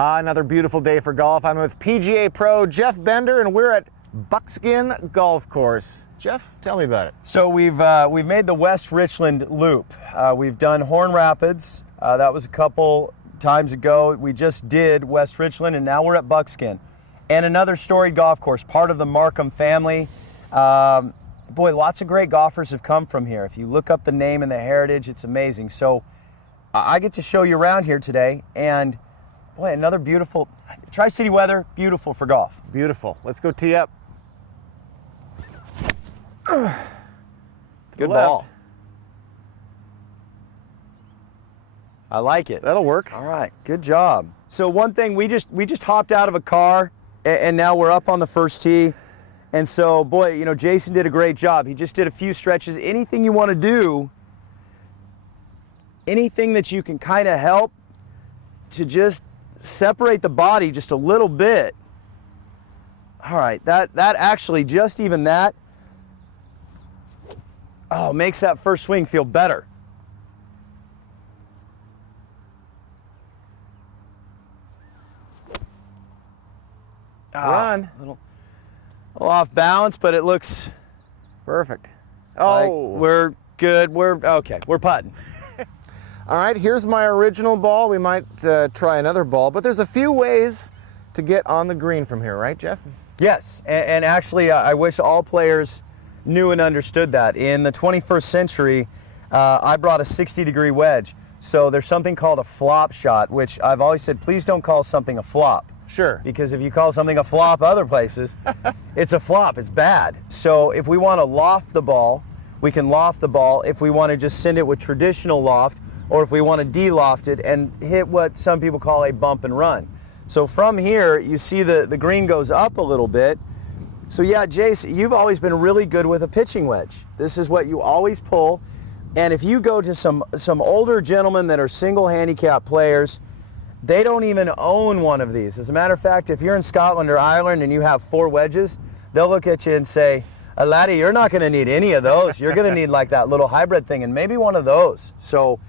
Another beautiful day for golf. I'm with PGA Pro Jeff Bender, and we're at Buckskin Golf Course. Jeff, tell me about it. So we've made the West Richland loop. We've done Horn Rapids. That was a couple times ago. We just did West Richland, and now we're at Buckskin. And another storied golf course, part of the Markham family. Boy, lots of great golfers have come from here. If you look up the name and the heritage, it's amazing. So I get to show you around here today, and boy, another beautiful, Tri-City weather, beautiful for golf. Beautiful. Let's go tee up. Good ball. I like it. That'll work. All right, good job. So one thing, we just hopped out of a car, and now we're up on the first tee. And so, boy, you know, Jason did a great job. He just did a few stretches. Anything you want to do, anything that you can kind of help to just separate the body just a little bit. All right, that actually, just even that, makes that first swing feel better. Run. A little off balance, but it looks perfect. Like we're good. We're okay. We're putting. All right, here's my original ball. We might try another ball, but there's a few ways to get on the green from here, right, Jeff? Yes, and actually, I wish all players knew and understood that. In the 21st century, I brought a 60-degree wedge. So there's something called a flop shot, which I've always said, please don't call something a flop. Sure. Because if you call something a flop other places, it's a flop, it's bad. So if we want to loft the ball, we can loft the ball. If we want to just send it with traditional loft, or if we want to de-loft it and hit what some people call a bump and run. So from here, you see the green goes up a little bit. So yeah, Jace, you've always been really good with a pitching wedge. This is what you always pull. And if you go to some older gentlemen that are single handicap players, they don't even own one of these. As a matter of fact, if you're in Scotland or Ireland and you have 4 wedges, they'll look at you and say, laddie, you're not going to need any of those. You're going to need like that little hybrid thing and maybe one of those. So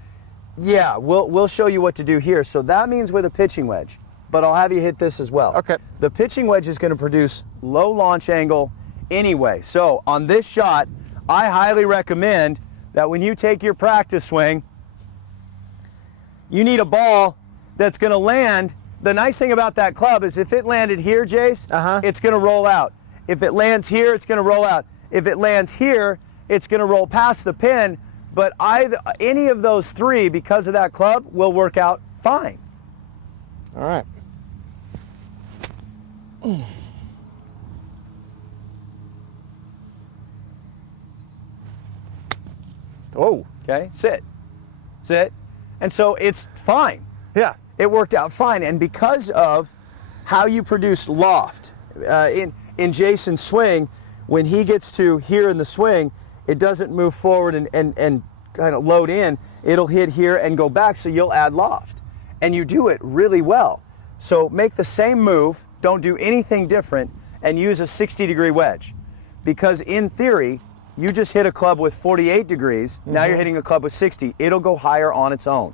yeah, we'll show you what to do here. So that means with a pitching wedge, but I'll have you hit this as well. Okay. The pitching wedge is going to produce low launch angle anyway. So on this shot, I highly recommend that when you take your practice swing, you need a ball that's going to land. The nice thing about that club is if it landed here, Jace, it's going to roll out. If it lands here, it's going to roll out. If it lands here, it's going to roll past the pin. But any of those 3, because of that club, will work out fine. All right. Oh. Okay, sit. And so it's fine. Yeah. It worked out fine. And because of how you produce loft, in Jason's swing, when he gets to here in the swing, it doesn't move forward and kind of load in. It'll hit here and go back, so you'll add loft. And you do it really well. So make the same move, don't do anything different, and use a 60-degree wedge. Because in theory, you just hit a club with 48 degrees, now you're hitting a club with 60. It'll go higher on its own.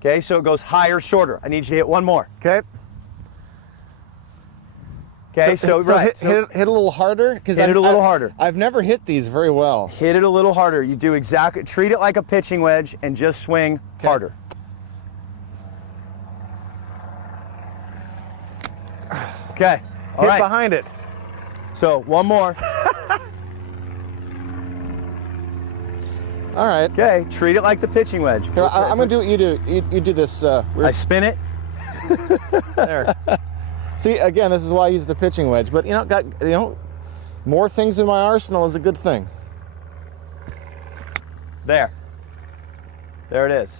Okay, so it goes higher, shorter. I need you to hit one more. Okay. Okay, so hit it a little harder. Hit it a little harder. I've never hit these very well. Hit it a little harder. You do exactly, treat it like a pitching wedge and just swing harder. Okay, all right. Hit behind it. So one more. All right. Okay, treat it like the pitching wedge. Here, I'm gonna do what you do. You do this. I spin it. There. See, again, this is why I use the pitching wedge. But more things in my arsenal is a good thing. There it is.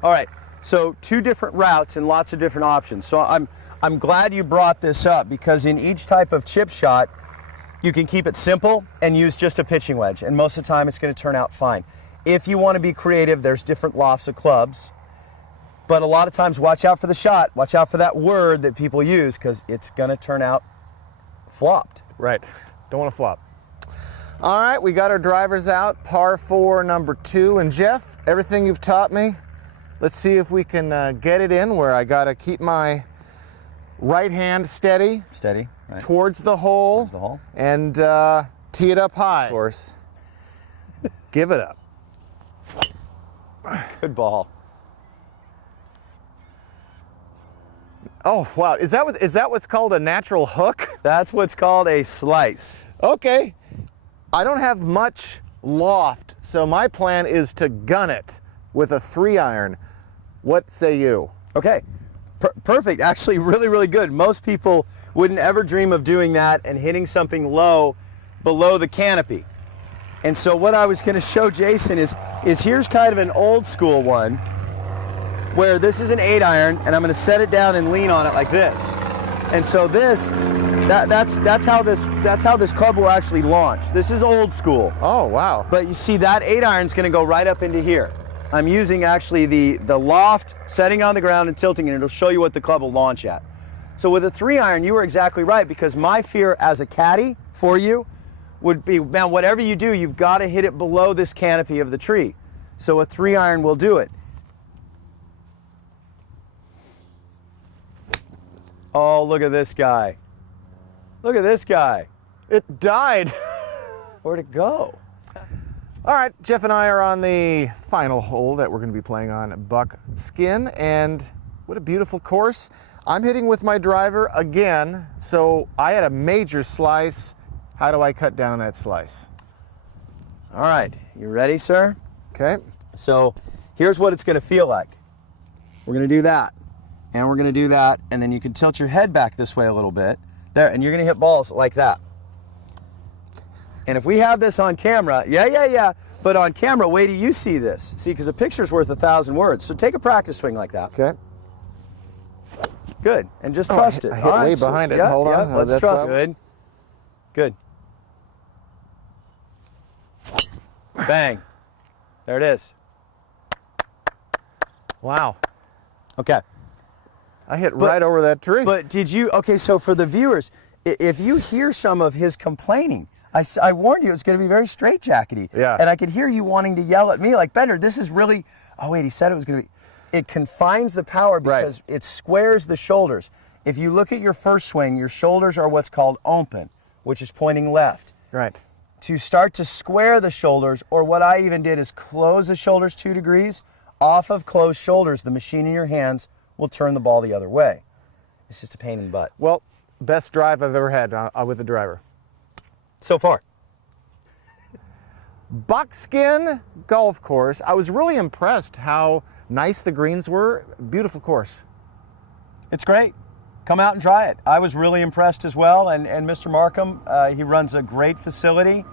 All right, so 2 different routes and lots of different options. So I'm glad you brought this up, because in each type of chip shot, you can keep it simple and use just a pitching wedge, and most of the time it's going to turn out fine. If you want to be creative, there's different lofts of clubs. But a lot of times, watch out for the shot. Watch out for that word that people use, because it's going to turn out flopped. Right. Don't want to flop. All right, we got our drivers out. Par 4, number 2. And Jeff, everything you've taught me, Let's see if we can get it in where I got to keep my right hand steady. Steady. Right. Towards the hole. Towards the hole. And tee it up high. Of course. Give it up. Good ball. Oh, wow. Is that what's called a natural hook? That's what's called a slice. Okay. I don't have much loft, so my plan is to gun it with a 3-iron. What say you? Okay. Perfect. Actually, really, really good. Most people wouldn't ever dream of doing that and hitting something low below the canopy. And so what I was going to show Jason is here's kind of an old school one where this is an 8-iron and I'm going to set it down and lean on it like this. And so that's how this club will actually launch. This is old school. Oh, wow. But you see that 8-iron is going to go right up into here. I'm using actually the loft, setting on the ground and tilting, and it'll show you what the club will launch at. So with a 3-iron, you were exactly right, because my fear as a caddy for you would be, man, whatever you do, you've got to hit it below this canopy of the tree. So a 3-iron will do it. Oh, look at this guy. Look at this guy. It died. Where'd it go? All right, Jeff and I are on the final hole that we're going to be playing on Buckskin, and what a beautiful course. I'm hitting with my driver again, so I had a major slice. How do I cut down on that slice? All right, you ready, sir? Okay. So here's what it's going to feel like. We're going to do that, and we're going to do that, and then you can tilt your head back this way a little bit. There, and you're going to hit balls like that. And if we have this on camera, yeah, but on camera, wait till you see this. See, because a picture's worth 1,000 words. So take a practice swing like that. Okay. Good, and just trust it. I hit way behind it. Yeah, Hold on. Let's That's trust. well. Good. Bang. There it is. Wow. Okay. I hit right over that tree. But did you, okay, so for the viewers, if you hear some of his complaining, I warned you it's going to be very straitjackety. Yeah. And I could hear you wanting to yell at me like, Bender, this is really, oh wait, he said it was going to be, it confines the power because it squares the shoulders. If you look at your first swing, your shoulders are what's called open, which is pointing left. Right. To start to square the shoulders, or what I even did is close the shoulders 2 degrees. Off of closed shoulders, the machine in your hands will turn the ball the other way. It's just a pain in the butt. Well, best drive I've ever had with a driver. So far. Buckskin Golf Course. I was really impressed how nice the greens were. Beautiful course. It's great. Come out and try it. I was really impressed as well. And Mr. Markham, he runs a great facility.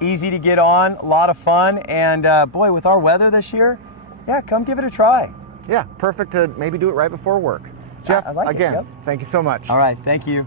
Easy to get on, a lot of fun. And boy, with our weather this year, yeah, come give it a try. Yeah, perfect to maybe do it right before work. Jeff, I like it, again, yep. thank you so much. All right, thank you.